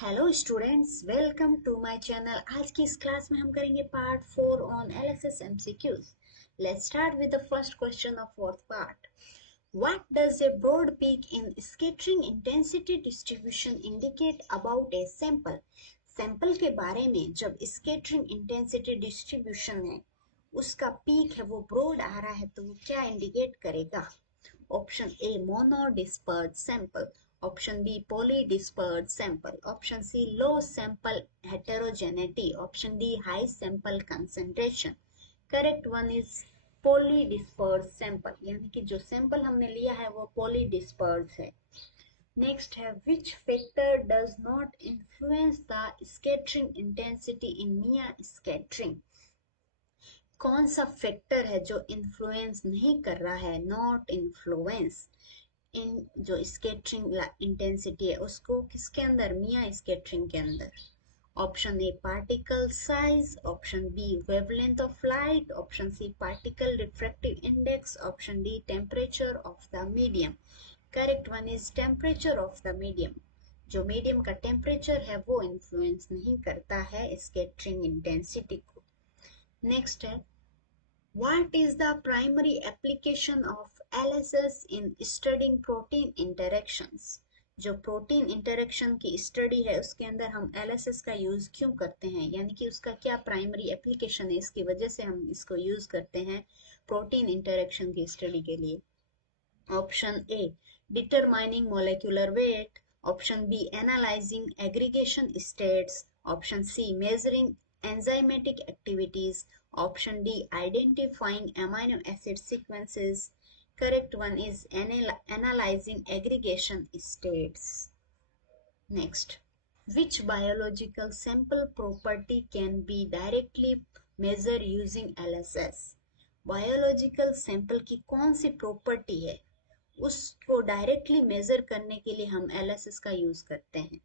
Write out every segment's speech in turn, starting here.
Hello students, welcome to my channel. आज की इस क्लास में हम करेंगे part 4 on LSS MCQs. Let's start with the first question of fourth part. What does a broad peak in scattering intensity distribution indicate about a sample? Sample के बारे में जब स्कैटरिंग इंटेंसिटी डिस्ट्रीब्यूशन है, उसका peak है वो broad आ रहा है, तो वो क्या इंडिकेट करेगा? Option A mono dispersed sample, option B poly dispersed sample, option C low sample heterogeneity, option D high sample concentration. Correct one is poly dispersed sample, यानी कि जो सैंपल हमने लिया है वो पॉली डिस्पर्स्ड है। नेक्स्ट है which factor does not influence the scattering intensity in near scattering? कौन सा फैक्टर है जो इन्फ्लुएंस नहीं कर रहा है, नॉट इन्फ्लुएंस इन जो स्कैटरिंग इंटेंसिटी है उसको किसके अंदर, मिया स्कैटरिंग के अंदर? Option A particle size, option b wavelength of light, option C particle refractive index, option d temperature of the medium. Correct one is temperature of the medium. जो medium का temperature है वो इन्फ्लुएंस नहीं करता है scattering intensity को। Next है What is the primary application of LSS in studying protein interactions? जो प्रोटीन इंटरेक्शन की स्टडी है उसके अंदर हम LSS का यूज क्यों करते हैं, यानी कि उसका क्या प्राइमरी एप्लीकेशन है, इसकी वजह से हम इसको यूज करते हैं प्रोटीन इंटरेक्शन की स्टडी के लिए। Option a determining molecular weight, option b analyzing aggregation states, option c measuring enzymatic activities, option D identifying amino acid sequences. Correct one is analyzing aggregation states. Next, which biological sample property can be directly measured using LSS? Biological sample की कौन सी property है उसको directly measure करने के लिए हम LSS का use करते हैं?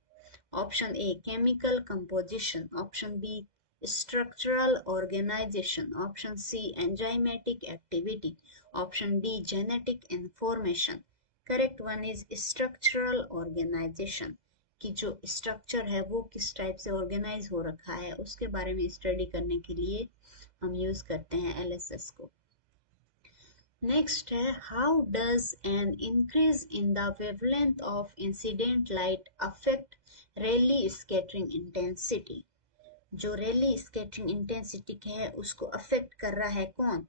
Option a chemical composition, option b structural organization, option C enzymatic activity, option D genetic information. Correct one is structural organization, कि जो स्ट्रक्चर है वो किस टाइप से ऑर्गेनाइज हो रखा है उसके बारे में स्टडी करने के लिए हम यूज करते हैं LSS को। नेक्स्ट है how does an increase in the wavelength of incident light affect Rayleigh scattering intensity? जो रेली स्कैटरिंग इंटेंसिटी है उसको अफेक्ट कर रहा है कौन?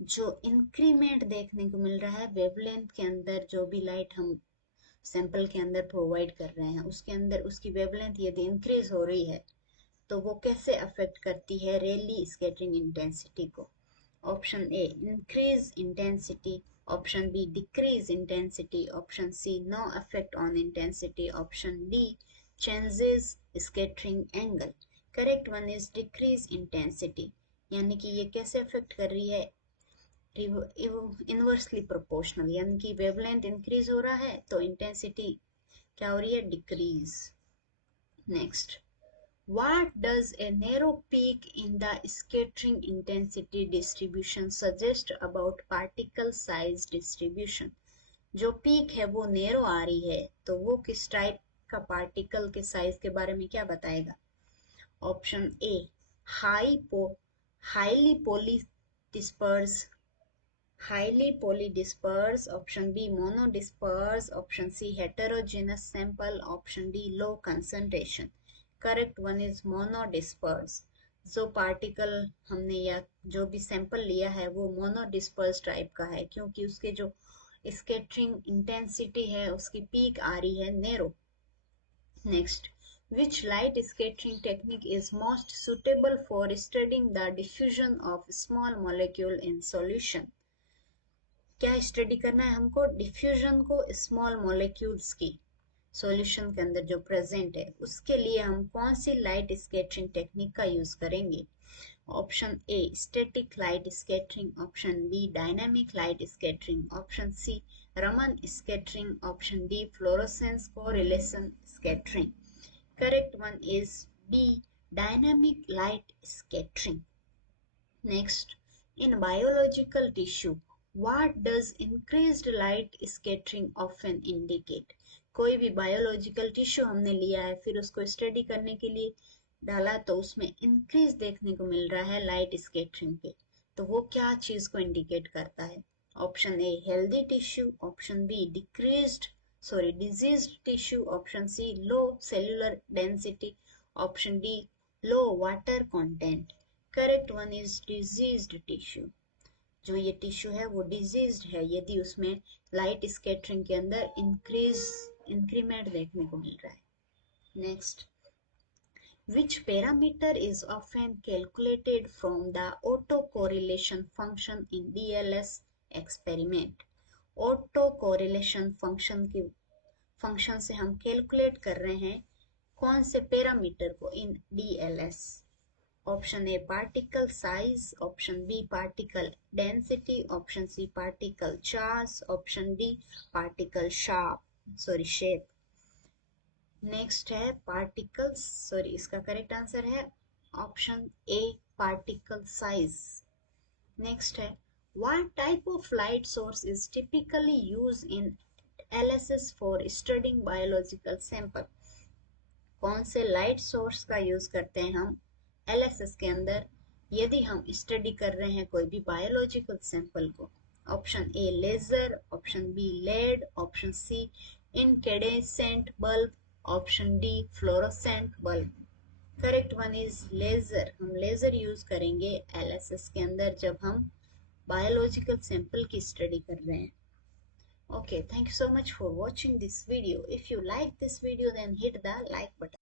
जो इंक्रीमेंट देखने को मिल रहा है वेवलेंथ के अंदर, जो भी लाइट हम सैंपल के अंदर प्रोवाइड कर रहे हैं उसके अंदर उसकी वेवलेंथ यदि इंक्रीज हो रही है तो वो कैसे अफेक्ट करती है रेली स्कैटरिंग इंटेंसिटी को? Option a increase intensity, option b decrease intensity, option c no effect on intensity, option d changes scattering angle. Correct one is decrease intensity, यानी कि ये कैसे अफेक्ट कर रही है, इनवर्सली प्रोपोर्शनल, यानी कि वेवलेंथ इंक्रीज हो रहा है तो इंटेंसिटी क्या हो रही है, decrease. Next, what does a narrow peak in the scattering intensity distribution suggest about particle size distribution? जो पीक है वो नेरो आ रही है तो वो किस टाइप का पार्टिकल के साइज के बारे में क्या बताएगा? Option A highly polydisperse, option B monodisperse, option C heterogeneous sample, option D low concentration. Correct one is monodisperse. जो पार्टिकल हमने या जो भी सैंपल लिया है वो मोनोडिस्पर्स टाइप का है, क्योंकि उसके जो स्कैटरिंग इंटेंसिटी है उसकी पीक आ रही है narrow. Next, which light scattering technique is most suitable for studying the diffusion of small molecule in solution? क्या स्टडी करना है हमको? डिफ्यूजन को स्मॉल मॉलिक्यूल्स की सॉल्यूशन के अंदर जो प्रेजेंट है उसके लिए हम कौन सी लाइट स्कैटरिंग टेक्निक का यूज करेंगे? Option a static light scattering, option b dynamic light scattering, option c Raman scattering, option d fluorescence correlation scattering. Correct one is B dynamic light scattering. Next, in biological tissue, what does increased light scattering often indicate? कोई भी biological tissue हमने लिया है फिर उसको study करने के लिए डाला तो उसमें इंक्रीज देखने को मिल रहा है लाइट स्कैटरिंग पे, तो वो क्या चीज को इंडिकेट करता है? Option a healthy tissue, option b diseased tissue, option C low cellular density, option D low water content. Correct one is diseased tissue. जो ये टिश्यू है वो डिजीज्ड है यदि उसमें लाइट स्कैटरिंग के अंदर इंक्रीमेंट देखने को मिल रहा है। Next, which parameter is often calculated from the autocorrelation function in DLS experiment? autocorrelation function से हम कैलकुलेट कर रहे हैं कौन से पैरामीटर को in DLS? Option A particle size, option B particle density, option C particle charge, option D particle shape. Next है इसका करेक्ट आंसर है ऑप्शन ए पार्टिकल साइज। नेक्स्ट है what type of light source is typically use in LSS for studying biological sample? कौन से light source का use करते हैं हम LSS के अंदर यदि हम स्टडी कर रहे हैं कोई भी बायोलॉजिकल सैंपल को? Option a laser, option b LED, option c incandescent bulb, option d fluorescent bulb. Correct one is laser. हम लेजर यूज करेंगे LSS के अंदर जब हम बायोलॉजिकल सैंपल की स्टडी कर रहे हैं। Okay, thank you so much for watching this video. If you like this video, then hit the like button.